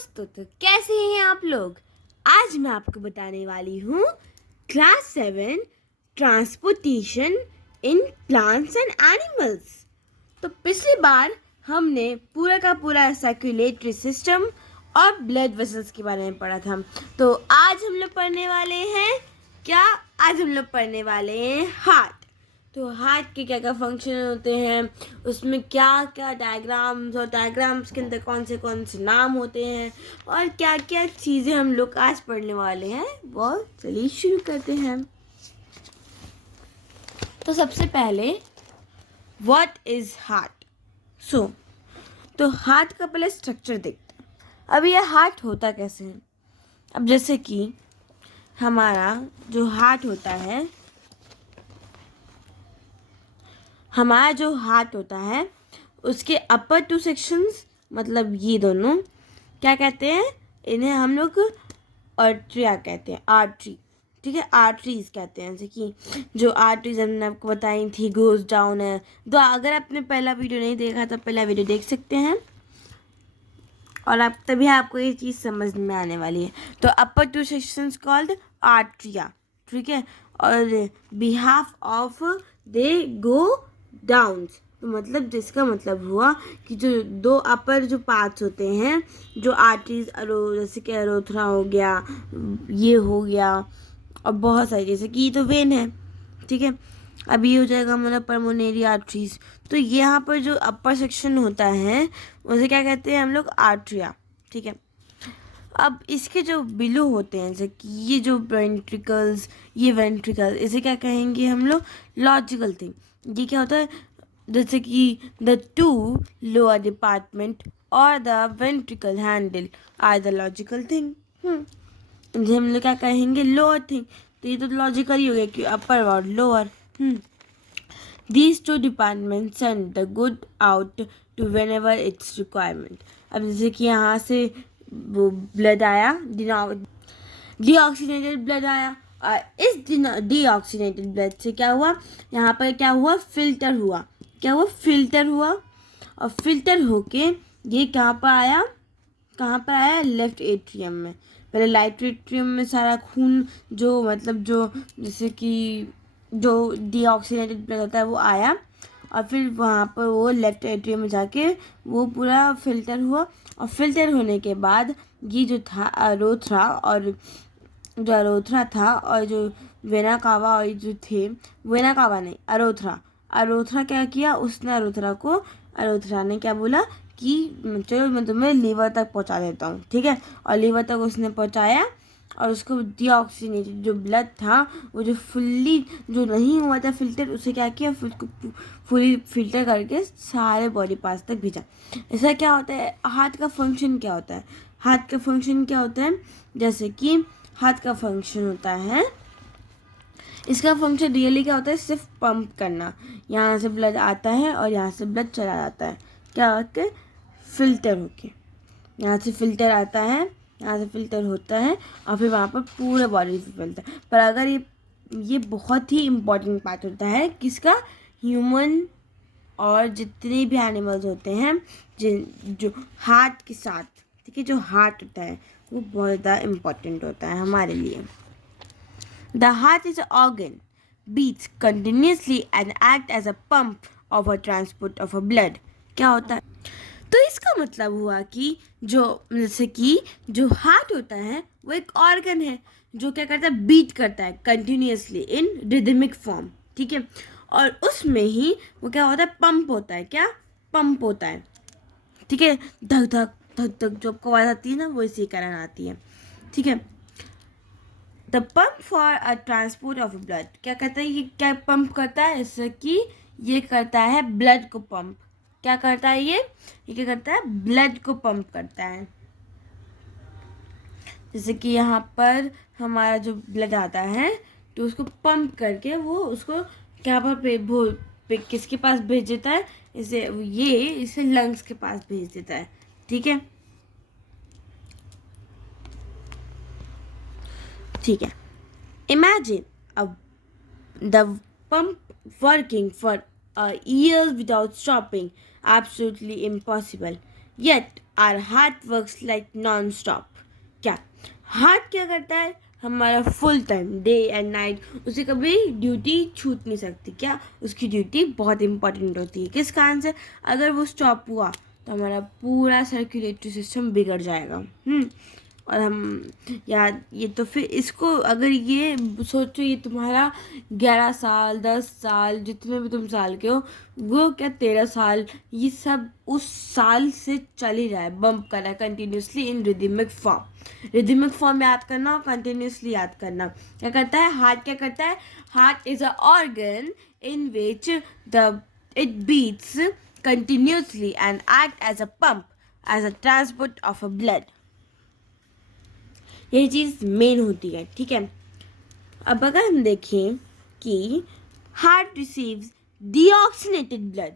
दोस्तों, तो कैसे हैं आप लोग। आज मैं आपको बताने वाली हूँ class 7 transportation in plants and animals. तो पिछली बार हमने पूरा का पूरा सर्कुलेटरी सिस्टम और ब्लड वेसल्स के बारे में पढ़ा था। तो आज हम लोग पढ़ने वाले हैं हार्ट। तो हार्ट के क्या क्या फंक्शन होते हैं, उसमें क्या क्या डायग्राम्स और डायग्राम्स के अंदर कौन से नाम होते हैं और क्या क्या चीज़ें हम लोग आज पढ़ने वाले हैं, वो चलिए शुरू करते हैं। तो सबसे पहले व्हाट इज़ हार्ट। तो हार्ट का पहले स्ट्रक्चर देखते हैं। अब यह हार्ट होता कैसे है। अब जैसे कि हमारा जो हार्ट होता है उसके अपर 2 सेक्शंस, मतलब ये दोनों क्या कहते हैं, इन्हें हम लोग आर्टरिया कहते हैं। आर्टरी, ठीक है, आर्टरीज कहते हैं। जैसे कि जो आर्टरीज हमने आपको बताई थी गोज डाउन है। तो अगर आपने पहला वीडियो नहीं देखा तो पहला वीडियो देख सकते हैं और आप तभी आपको ये चीज़ समझ में आने वाली है। तो अपर 2 सेक्शंस कॉल्ड आर्टरिया, ठीक है, और behalf of they go downs. तो मतलब जिसका मतलब हुआ कि जो 2 अपर जो पार्ट्स होते हैं, जो आर्टरीज जैसे कि अरोथरा हो गया, ये हो गया और बहुत सारी, जैसे कि ये तो वेन है, ठीक है। अब ये हो जाएगा हमारा पल्मोनरी आर्टरीज। तो यहाँ पर जो अपर सेक्शन होता है उसे क्या कहते हैं हम लोग, आर्टरिया, ठीक है। अब इसके जो बिलो होते हैं, जैसे कि ये जो वेंट्रिकल्स, ये वेंट्रिकल, इसे क्या कहेंगे हम लोग, लॉजिकल थिंग। ये क्या होता है, जैसे कि द 2 लोअर डिपार्टमेंट और the ventricle handle are the logical thing. इसे हम लोग क्या कहेंगे, लोअर थिंग। तो ये तो लॉजिकल ही हो गया कि अपर और lower. These 2 departments send the good out to whenever it's requirement. अब जैसे कि यहाँ से वो ब्लड आया, डीऑक्सीनेटेड ब्लड आया, और इस डीऑक्सीनेटेड ब्लड से क्या हुआ, यहाँ पर क्या हुआ, फिल्टर हुआ, और फिल्टर होके ये कहाँ पर आया, लेफ्ट एट्रियम में। पहले राइट एट्रियम में सारा खून जो मतलब जो जैसे कि जो डीऑक्सीनेटेड ब्लड होता है वो आया, और फिर वहाँ पर वो लेफ्ट एट्रियम में जाके वो पूरा फिल्टर हुआ, और फिल्टर होने के बाद ये जो था अरोथरा और जो वेना कावा और जो थे, वेना कावा नहीं, अरोथरा क्या किया उसने, अरोथरा ने क्या बोला कि चलो मैं तुम्हें लीवर तक पहुंचा देता हूँ, ठीक है। और लीवर तक उसने पहुंचाया, और उसको डीऑक्सीनेटेड जो ब्लड था वो जो फुल्ली जो नहीं हुआ था फिल्टर, उसे क्या किया, फुली फिल्टर करके सारे बॉडी पार्ट्स तक भेजा। ऐसा क्या होता है, हार्ट का फंक्शन क्या होता है, जैसे कि हार्ट का फंक्शन होता है, इसका फंक्शन रियली क्या होता है, सिर्फ पंप करना। यहाँ से ब्लड आता है और यहाँ से ब्लड चला जाता है, क्या होता है, फिल्टर होके यहाँ से फिल्टर आता है, यहाँ से फिल्टर होता है, और फिर वहाँ पर पूरे बॉडी से फैलता है। पर अगर ये बहुत ही इम्पोर्टेंट पार्ट होता है किसका, ह्यूमन और जितने भी एनिमल्स होते हैं जो हार्ट के साथ, ठीक है, जो हार्ट होता है वो बहुत ज़्यादा इम्पोर्टेंट होता है हमारे लिए। The heart is a organ, beats continuously and act as a pump of a transport of a blood. क्या होता है, तो इसका मतलब हुआ कि जो जैसे कि जो हार्ट होता है वो एक ऑर्गन है जो क्या करता है, बीट करता है कंटिन्यूसली इन रिदमिक फॉर्म, ठीक है। और उसमें ही वो क्या होता है, पंप होता है, ठीक है। धक धक धक धक जो आपको आवाज़ आती है ना, वो इसी कारण आती है, ठीक है। The pump for a transport of blood, क्या करता है, ये क्या पंप करता है, जैसे कि ये करता है ब्लड को पंप। क्या करता है ये क्या करता है, ब्लड को पंप करता है। जैसे कि यहाँ पर हमारा जो ब्लड आता है तो उसको पंप करके वो उसको क्या पर किसके पास भेज देता है, इसे लंग्स के पास भेज देता है, ठीक है। Imagine the pump working for years without stopping, absolutely impossible. Yet our heart works like non stop. क्या हार्ट क्या करता है? हमारा full time day and night, उसे कभी ड्यूटी छूट नहीं सकती। क्या उसकी ड्यूटी बहुत इंपॉर्टेंट होती है। किस कारण से? अगर वो स्टॉप हुआ तो हमारा पूरा सर्कुलेटरी सिस्टम बिगड़ जाएगा। और हम यार ये तो फिर इसको अगर ये सोचो, ये तुम्हारा 11 साल 10 साल जितने भी तुम साल के हो, वो क्या 13 साल, ये सब उस साल से चल ही रहा है, बम्प कर रहा है continuously in rhythmic form. Rhythmic form याद करना और कंटिन्यूसली याद करना। क्या करता है हार्ट? क्या करता है? Heart is a organ in which the it beats continuously and act as a pump, as a transport of a blood। यही चीज़ मेन होती है, ठीक है। अब अगर हम देखें कि heart receives deoxygenated blood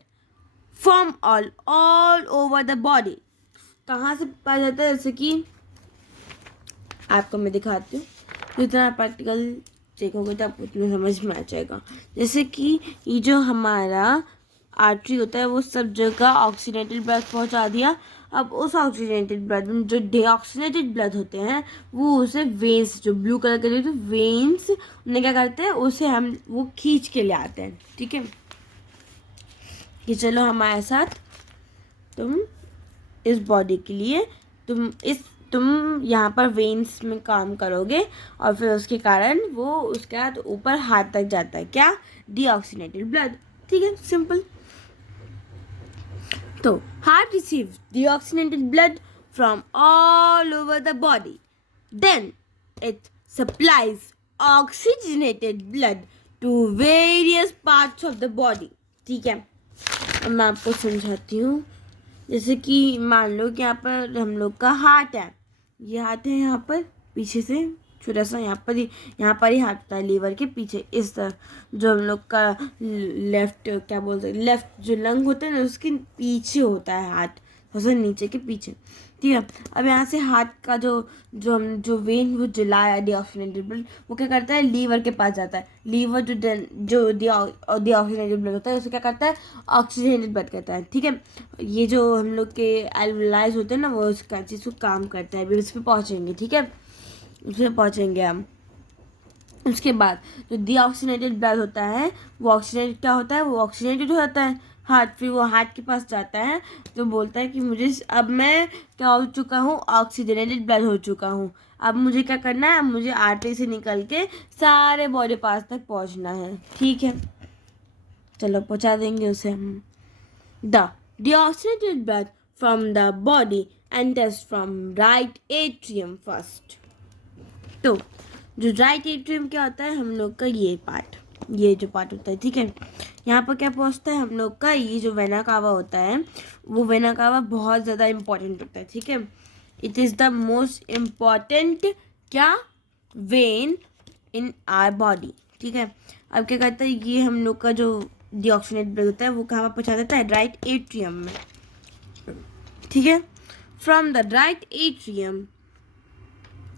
from all over the body. कहाँ से पाया जाता है? जैसे कि आपको मैं दिखाती हूँ, जितना प्रैक्टिकल देखोगे तो आपको उतना समझ में आ जाएगा। जैसे कि ये जो हमारा आर्टरी होता है वो सब जगह ऑक्सीनेटेड ब्लड पहुंचा दिया। अब उस ऑक्सीनेटेड ब्लड में जो डीऑक्सीनेटेड ब्लड होते हैं वो उसे वेन्स, जो ब्लू कलर के जो वेन्स, उन्हें क्या करते हैं, उसे हम वो खींच के ले आते हैं, ठीक है। कि चलो हमारे साथ, तुम इस बॉडी के लिए तुम यहाँ पर वेन्स में काम करोगे और फिर उसके कारण वो उसके बाद ऊपर हाथ तक जाता है। क्या? डीऑक्सीनेटेड ब्लड, ठीक है, सिंपल। तो heart receives deoxygenated blood from all over the body. Then it supplies oxygenated blood to various parts of the body। ठीक है, अब मैं आपको समझाती हूँ। जैसे कि मान लो कि यहाँ पर हम लोग का हार्ट है, ये हार्ट है यहाँ पर पीछे से छोटा सा, यहाँ पर ही हाथ होता है लीवर के पीछे इस तरह। जो हम लोग का लेफ्ट, क्या बोलते हैं, लेफ्ट जो लंग होता है ना, उसके पीछे होता है हाथ, थोड़ा सा नीचे के पीछे, ठीक है। अब यहाँ से हाथ का जो वेन वो जलाया डीऑक्सीनेटेड ब्लड, वो क्या करता है, लीवर के पास जाता है। लीवर जो डीऑक्सीनेटेड ब्लड होता है उसे क्या करता है, ऑक्सीजनेटेड ब्लड करता है, ठीक है। ये जो हम लोग के एल्वुलाइज होते हैं ना, वो उसका चीज़ को काम करता है। अभी उस पर पहुँचेंगे, ठीक है, उसमें पहुँचेंगे हम। उसके बाद जो डीऑक्सीनेटेड ब्लड होता है वो ऑक्सीनेटेड क्या होता है, वो ऑक्सीनेटेड हो जाता है हार्ट, फिर वो हार्ट के पास जाता है, जो बोलता है कि मुझे अब मैं क्या हो चुका हूँ, ऑक्सीजनेटेड ब्लड हो चुका हूँ। अब मुझे क्या करना है, अब मुझे आर्टरी से निकल के सारे बॉडी पार्ट्स तक पहुँचना है, ठीक है। चलो पहुँचा देंगे उसे हम। The deoxygenated blood from the body enters from right atrium first. तो जो राइट एट्रियम क्या होता है, हम लोग का ये पार्ट, ये जो पार्ट होता है, ठीक है। यहाँ पर क्या पहुँचता है, हम लोग का ये जो वेना कावा होता है, वो वेना कावा बहुत ज़्यादा इम्पॉर्टेंट होता है, ठीक है। It is the most important क्या वेन इन आवर बॉडी, ठीक है। अब क्या करता है, ये हम लोग का जो डीऑक्सीनेट ब्लड होता है वो कहाँ पर पहुँचा देता है, राइट एट्रियम में, ठीक है। From the right atrium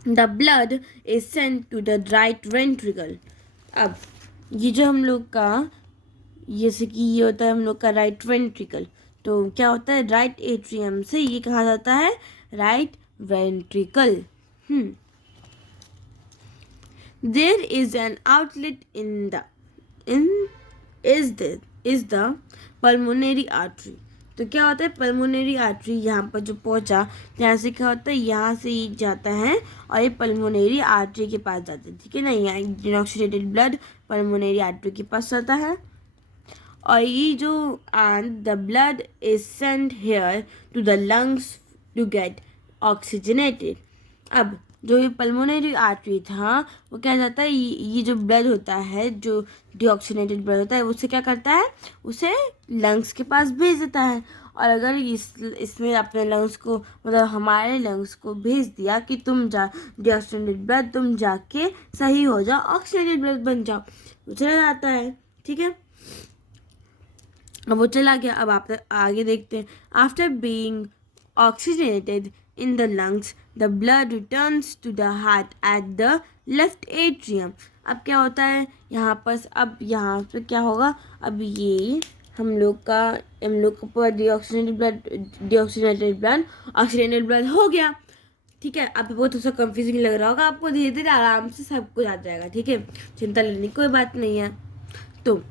the blood is sent to the right ventricle। अब ये जो हम लोग का, जैसे कि ये होता है हम लोग का राइट वेंट्रिकल, तो क्या होता है, राइट एट्रियम से ये कहा जाता है right ventricle. There is an outlet is the pulmonary artery. तो क्या होता है, पल्मोनरी आर्टरी यहाँ पर जो पहुँचा, यहाँ से क्या होता है, यहाँ से ही जाता है और ये पल्मोनरी आर्टरी के पास जाता है, ठीक है ना। यहाँ डीऑक्सीनेटेड ब्लड पल्मोनरी आर्टरी के पास जाता है और ये जो the blood is sent here to the lungs to get oxygenated. अब जो ये पल्मोनरी आर्टरी था वो क्या जाता है, ये जो ब्लड होता है, जो डीऑक्सीनेटेड ब्लड होता है, उससे क्या करता है, उसे लंग्स के पास भेज देता है। और अगर इसमें अपने लंग्स को, मतलब हमारे लंग्स को भेज दिया कि तुम जा डीऑक्सीनेटेड ब्लड, तुम जाके सही हो जाओ, ऑक्सीनेटेड ब्लड बन जाओ, वो चला जाता है, ठीक है। अब वो चला गया। अब आप आगे देखते हैं। After being oxygenated in the lungs, the blood returns to the heart at the left atrium। अब क्या होता है यहाँ पर, अब यहाँ पे क्या होगा, अब ये हम लोग का पूरा डीऑक्सीजनेटेड ब्लड ऑक्सीजनेटेड ब्लड हो गया। ठीक है, आपको बहुत थोड़ा कंफ्यूजिंग लग रहा होगा, आपको धीरे धीरे आराम से सब कुछ आ जाएगा। ठीक है, चिंता लेने की कोई बात नहीं है। तो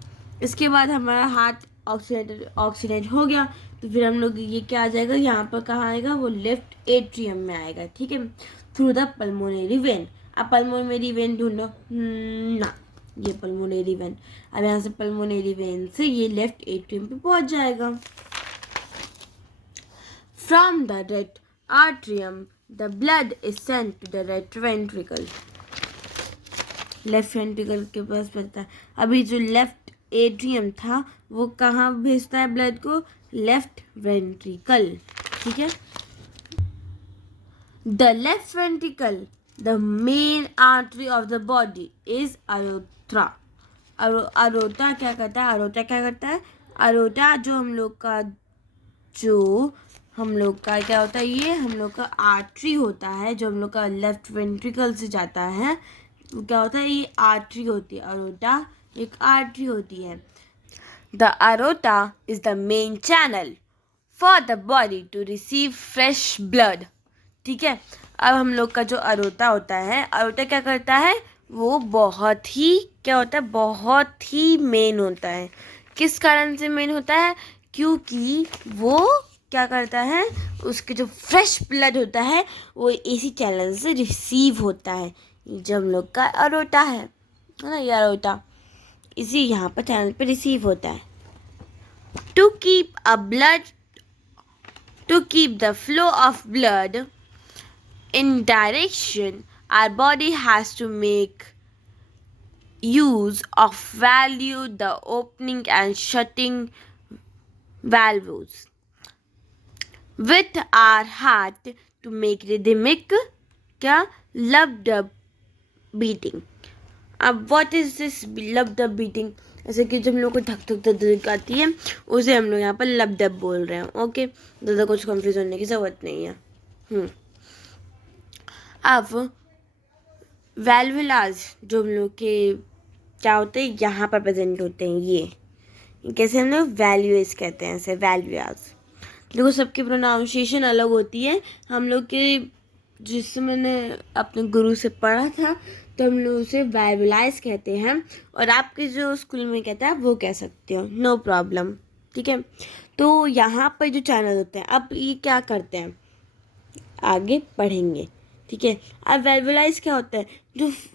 इसके बाद हमारा हार्ट ऑक्सीनेट हो गया, तो फिर हम लोग ये क्या आ जाएगा, यहाँ पर कहाँ आएगा, वो लेफ्ट एट्रियम में आएगा। ठीक है, थ्रू द पल्मोनरी वेन। अब पल्मोनरी वेन ढूंढो ना, ये पल्मोनरी वेन, अब यहाँ से पल्मोनरी वेन से ये लेफ्ट एट्रियम पे पहुंच जाएगा। From the right atrium the blood is sent to the right ventricle. Left ventricle के पास पड़ता है। अभी जो लेफ्ट एट्रियम था वो कहाँ भेजता है ब्लड को, लेफ्ट वेंट्रिकल। ठीक है, the left ventricle the main artery of the body is aorta. Aorta क्या करता है, अरोटा क्या करता है, अरोटा जो हम लोग का क्या होता है, ये हम लोग का आर्टरी होता है, जो हम लोग का लेफ्ट वेंट्रिकल से जाता है, क्या होता है, ये आर्टरी होती है। अरोटा एक आर्टरी होती है। The aorta is the main channel for the body to receive fresh blood. ठीक है, अब हम लोग का जो अरोटा होता है, अरोटा क्या करता है, वो बहुत ही क्या होता है, बहुत ही मेन होता है। किस कारण से मेन होता है, क्योंकि वो क्या करता है, उसके जो फ्रेश ब्लड होता है वो इसी चैनल से रिसीव होता है। जो हम लोग का अरोटा है ना, ये अरोटा इसी यहाँ पर चैनल पे रिसीव होता है। To keep the flow of blood in direction, our body has to make use of the opening and shutting valves with our heart to make rhythmic क्या love dub beating। अब what is this love dub beating, ऐसे कि जब हम लोग को धक धक धक धक आती है उसे हम लोग यहाँ पर लब डब बोल रहे हैं। ओके, ज़्यादा कुछ कंफ्यूज होने की ज़रूरत नहीं है। अब वैल्वुलाज जो हम लोग के क्या होते हैं, यहाँ पर प्रेजेंट होते हैं, ये कैसे हम लोग वैल्यूज कहते हैं, ऐसे वैल्वुलाज। देखो सबकी प्रोनाउंसिएशन अलग होती है। हम लोग के जिससे मैंने अपने गुरु से पढ़ा था तो हम लोग उसे वैल्वुलाइज कहते हैं, और आपके जो स्कूल में कहता है वो कह सकते हो, नो प्रॉब्लम। ठीक है, तो यहाँ पर जो चैनल होते हैं, अब ये क्या करते हैं आगे पढ़ेंगे। ठीक है, अब वैल्वुलाइज क्या होता है,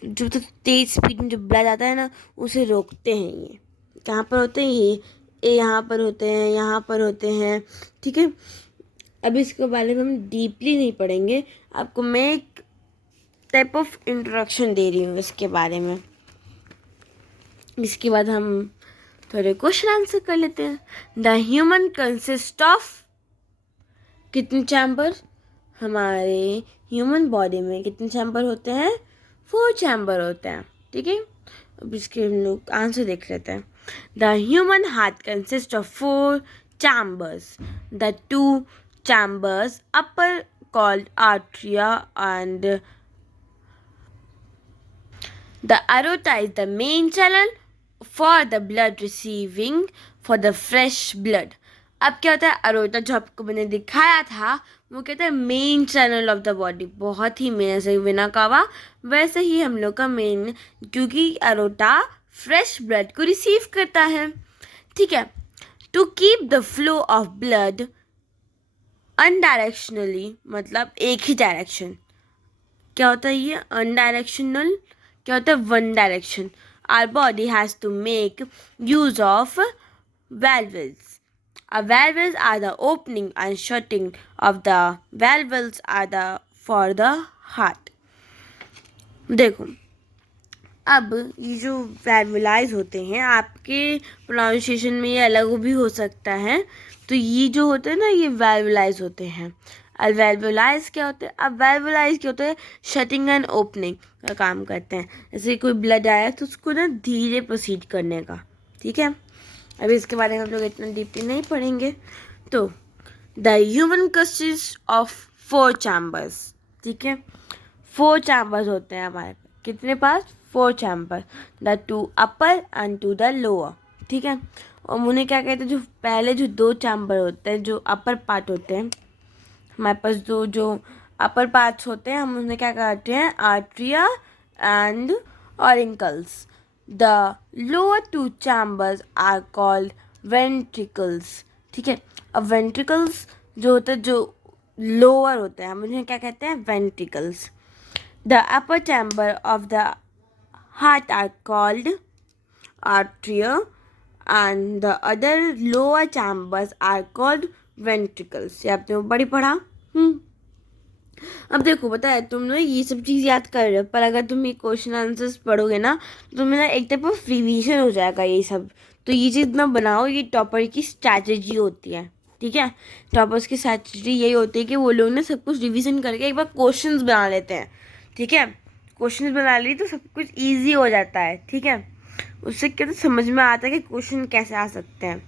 जो तो तेज स्पीड में जो ब्लड आता है ना उसे रोकते हैं। ये कहाँ पर होते हैं, ये यहाँ पर होते हैं, यहाँ पर होते हैं। ठीक है, अभी इसके बारे में हम डीपली नहीं पढ़ेंगे, आपको मैं एक टाइप ऑफ इंट्रोडक्शन दे रही हूँ इसके बारे में। इसके बाद हम थोड़े क्वेश्चन आंसर कर लेते हैं। द ह्यूमन कंसिस्ट ऑफ कितने चैम्बर, हमारे ह्यूमन बॉडी में कितने चैम्बर होते हैं, 4 चैम्बर होते हैं। ठीक है, अब इसके हम लोग आंसर देख लेते हैं। The human heart consist of 4 chambers, the 2 chambers upper called atria and the aorta is the main channel for the blood receiving for the fresh blood। अब क्या होता है, अरोटा जो आपको मैंने दिखाया था वो कहता है main channel of the body, बहुत ही मेन, ऐसे विना कावा वैसे ही हम लोग का मेन, क्योंकि अरोटा फ्रेश ब्लड को रिसीव करता है। ठीक है, to keep the flow of blood unidirectionally, मतलब एक ही डायरेक्शन, क्या होता है ये अनडायरेक्शनल, क्या होता है one direction. Our body has to make use of valves। Valves are the opening and shutting of the valves are the for the heart। देखो अब ये जो वैल्वुलाइज होते हैं, आपके प्रोनाउंसिएशन में ये अलग भी हो सकता है, तो ये जो होते हैं ना ये वैल्वुलाइज होते हैं। अब वैल्वुलाइज क्या होते हैं, अब वैल्वुलाइज क्या होते हैं, शटिंग एंड ओपनिंग का काम करते हैं। जैसे कोई ब्लड आया तो उसको ना धीरे प्रोसीड करने का। ठीक है, अभी इसके बारे में हम लोग इतना डीपली नहीं पढ़ेंगे। तो the human consist of 4 chambers. ठीक है, 4 चैम्बर्स होते हैं हमारे कितने पास, 4 chamber, the 2 upper and 2 the lower. ठीक है, और उन्हें क्या कहते हैं, जो पहले जो 2 चैम्बर होते हैं, जो अपर पार्ट होते हैं हमारे पास, जो अपर पार्ट्स होते हैं, हम उन्हें क्या कहते हैं, atria and auricles. The lower 2 chambers are called ventricles. ठीक है, अब वेंट्रिकल्स जो होते हैं, जो लोअर होते हैं, हम उन्हें क्या कहते हैं, ventricles. The upper chamber of the heart are called atria and the other lower chambers are called ventricles. ये आपने ऊपर ही पढ़ा. अब देखो, पता है तुम लोग ये सब चीज़ याद कर रहे हो, पर अगर तुम ये क्वेश्चन आंसर्स पढ़ोगे ना तो तुम्हें ना एक टाइप ऑफ रिवीजन हो जाएगा ये सब. तो ये चीज़ ना बनाओ, ये टॉपर की स्ट्रैटेजी होती है. ठीक है, टॉपर्स की स्ट्रैटेजी यही होती है कि वो लोग ना सब कुछ रिवीजन करके एक बार क्वेश्चंस बना लेते हैं. ठीक है, क्वेश्चंस बना ली तो सब कुछ ईजी हो जाता है. ठीक है, उससे क्या तो समझ में आता है कि क्वेश्चन कैसे आ सकते हैं.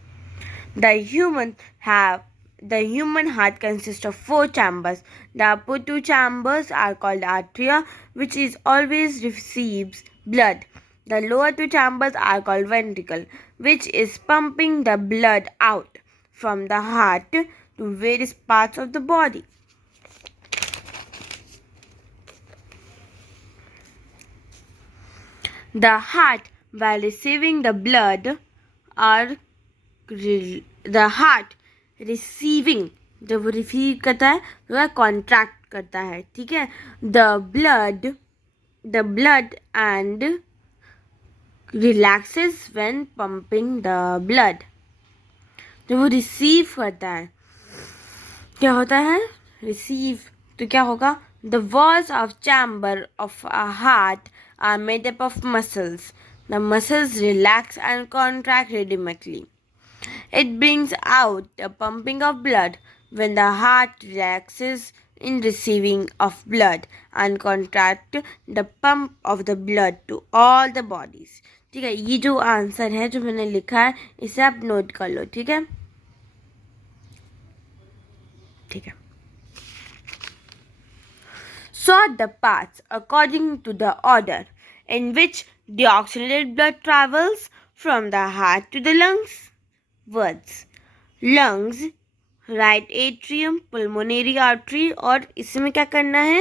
The human heart consists of 4 chambers. The upper 2 chambers are called arteria, which is always receives blood. The lower 2 chambers are called ventricle, which is pumping the blood out from the heart to various parts of the body. The heart, while receiving the blood, the heart receiving, जब वो receive करता है तो वह contract करता है. ठीक है, the blood and relaxes when pumping the blood. जब वो रिसीव करता है, क्या होता है, रिसीव, तो क्या होगा, the walls of chamber of a heart are made up of muscles. The muscles relax and contract rhythmically. It brings out the pumping of blood when the heart relaxes in receiving of blood and contract the pump of the blood to all the bodies. ठीक है, ये जो answer है जो मैंने लिखा है इसे आप नोट कर लो. ठीक है, ठीक है. Sort the parts according to the order in which deoxygenated blood travels from the heart to the lungs. Words: lungs, right atrium, pulmonary artery, और इसमें क्या करना है,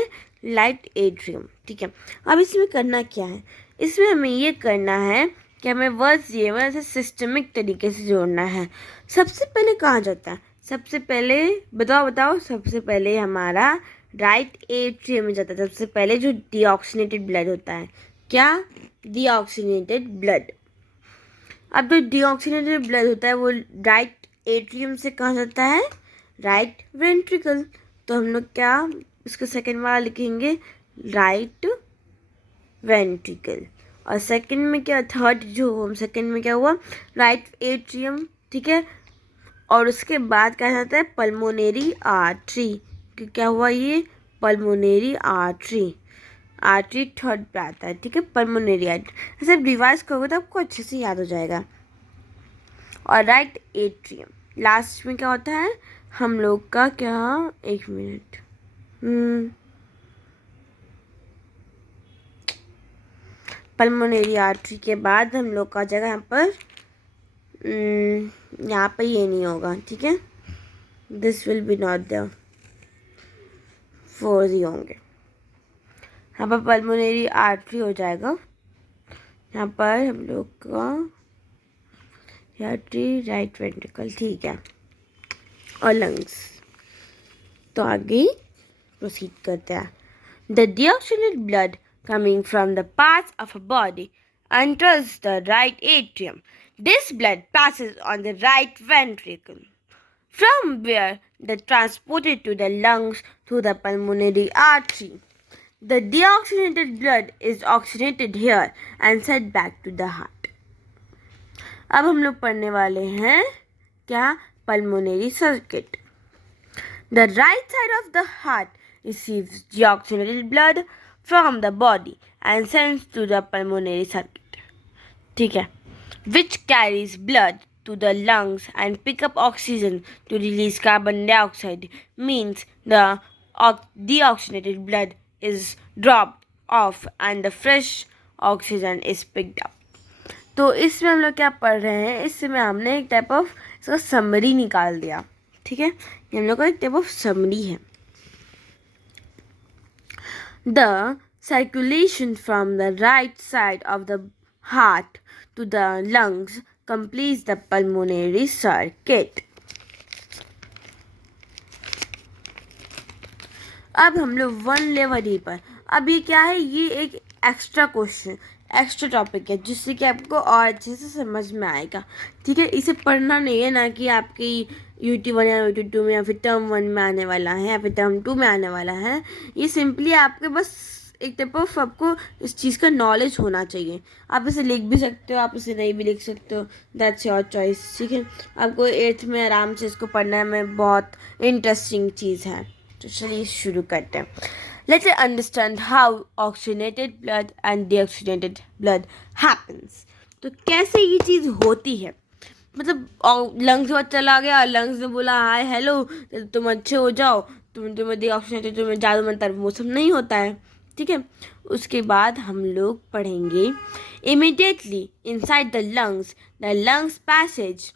right atrium. ठीक है, अब इसमें करना क्या है, इसमें हमें ये करना है कि हमें वर्ड्स ये वैसे सिस्टमिक तरीके से जोड़ना है. सबसे पहले कहाँ जाता है, सबसे पहले बताओ सबसे पहले हमारा राइट एट्रियम में जाता है. सबसे पहले जो डीऑक्सीनेटेड ब्लड होता है, क्या, डीऑक्सीनेटेड ब्लड. अब जो डीऑक्सीनेटेड ब्लड होता है वो राइट एट्रियम से कहाँ जाता है, राइट वेंट्रिकल. तो हम लोग क्या इसका सेकेंड वाला लिखेंगे, राइट वेंट्रिकल. और सेकेंड में क्या, थर्ड जो सेकेंड में क्या हुआ, राइट एट्रियम. ठीक है, और उसके बाद क्या जाता है, पल्मोनरी आर्टरी. क्या हुआ, ये पल्मोनरी आर्टरी थर्ड पे आता है. ठीक है, पल्मोनरी आर्टरी. ऐसे रिवाइज करोगे तो आपको अच्छे से याद हो जाएगा. और राइट एट्रियम लास्ट में क्या होता है हम लोग का, क्या, एक मिनट, पल्मोनरी आर्टरी के बाद हम लोग का जाएगा यहाँ पर, यहाँ पे ये नहीं होगा. ठीक है, this will be not there, 4 ही होंगे. यहाँ पर पल्मोनरी आर्टरी हो जाएगा. यहाँ पर हम लोग का आर्टरी, राइट वेंट्रिकल. ठीक है, और लंग्स. तो आगे प्रोसीड करते हैं. The deoxygenated blood coming from the parts of a body enters the right atrium. This blood passes on the right ventricle, from where they transported to the lungs through the pulmonary artery. The deoxygenated blood is oxygenated here and sent back to the heart. अब हम लोग पढ़ने वाले हैं क्या, pulmonary circuit. The right side of the heart receives deoxygenated blood from the body and sends to the pulmonary circuit. ठीक है, which carries blood to the lungs and pick up oxygen to release carbon dioxide. Means the deoxygenated blood is dropped off and the fresh oxygen is picked up. तो इसमें हम लोग क्या पढ़ रहे हैं, इसमें हमने एक टाइप ऑफ इसका समरी निकाल दिया, ठीक है। ये हम लोग का एक टाइप ऑफ समरी है। The circulation from the right side of the heart to the lungs completes the pulmonary circuit. अब हम लोग वन लेवल ही पर, अब ये क्या है, ये एक एक्स्ट्रा क्वेश्चन, एक्स्ट्रा टॉपिक है जिससे कि आपको और अच्छे से समझ में आएगा, ठीक है। इसे पढ़ना नहीं है, ना कि आपकी यूटी 1 या यूटी 2 में या फिर टर्म 1 में आने वाला है या फिर टर्म 2 में आने वाला है। ये सिंपली आपके बस एक टाइप ऑफ आपको इस चीज़ का नॉलेज होना चाहिए। आप इसे लिख भी सकते हो, आप इसे नहीं भी लिख सकते हो, दैट्स योर चॉइस, ठीक है। आपको 8th में आराम से इसको पढ़ने में बहुत इंटरेस्टिंग चीज़ है। तो चलिए शुरू करते हैं। Let's understand how oxygenated blood and deoxygenated blood happens. तो कैसे ये चीज़ होती है, मतलब लंग्स में चला गया, लंग्स ने बोला हाय हेलो तुम अच्छे हो जाओ, तुम्हें डीऑक्सीजनेटेड, तुम्हें जादू मंतर, वो सब नहीं होता है, ठीक है। उसके बाद हम लोग पढ़ेंगे immediately inside the lungs passage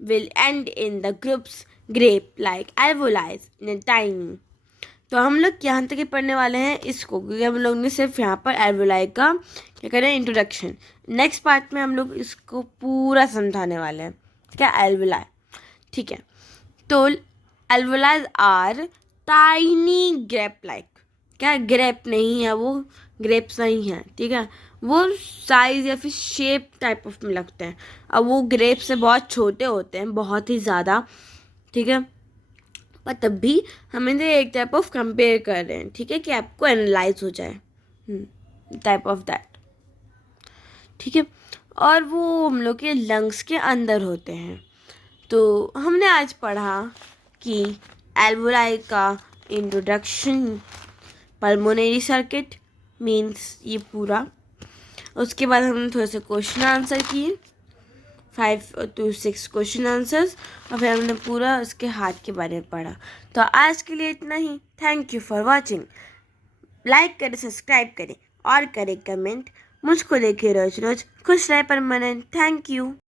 will end in the groups grape like alveoli in a tiny। तो हम लोग यहाँ तक ही पढ़ने वाले हैं इसको, क्योंकि हम लोग ने सिर्फ यहाँ पर एल्वोलाई का क्या करें, इंट्रोडक्शन। नेक्स्ट पार्ट में हम लोग इसको पूरा समझाने वाले हैं, क्या एल्वोलाई, ठीक है। तो एल्वोलाइज आर टाइनी ग्रेप लाइक, क्या ग्रेप नहीं है वो, ग्रेप्स नहीं है, ठीक है। वो साइज या फिर शेप टाइप ऑफ में लगते हैं, अब वो ग्रेप से बहुत छोटे होते हैं, बहुत ही ज़्यादा, ठीक है। पर तब भी हम इन्हें एक टाइप ऑफ कंपेयर कर रहे हैं, ठीक है, कि आपको एनालाइज हो जाए, टाइप ऑफ दैट, ठीक है। और वो हम लोग के लंग्स के अंदर होते हैं। तो हमने आज पढ़ा कि एल्वोलाई का इंट्रोडक्शन, पल्मोनरी सर्किट मीन्स ये पूरा। उसके बाद हमने थोड़े से क्वेश्चन आंसर किए, 5 to 6 क्वेश्चन आंसर्स, और फिर हमने पूरा उसके हाथ के बारे में पढ़ा। तो आज के लिए इतना ही। Thank you for watching. Like करें, सब्सक्राइब करें और करें कमेंट। मुझको देखिए रोज रोज खुश रहे परमानेंट। Thank you.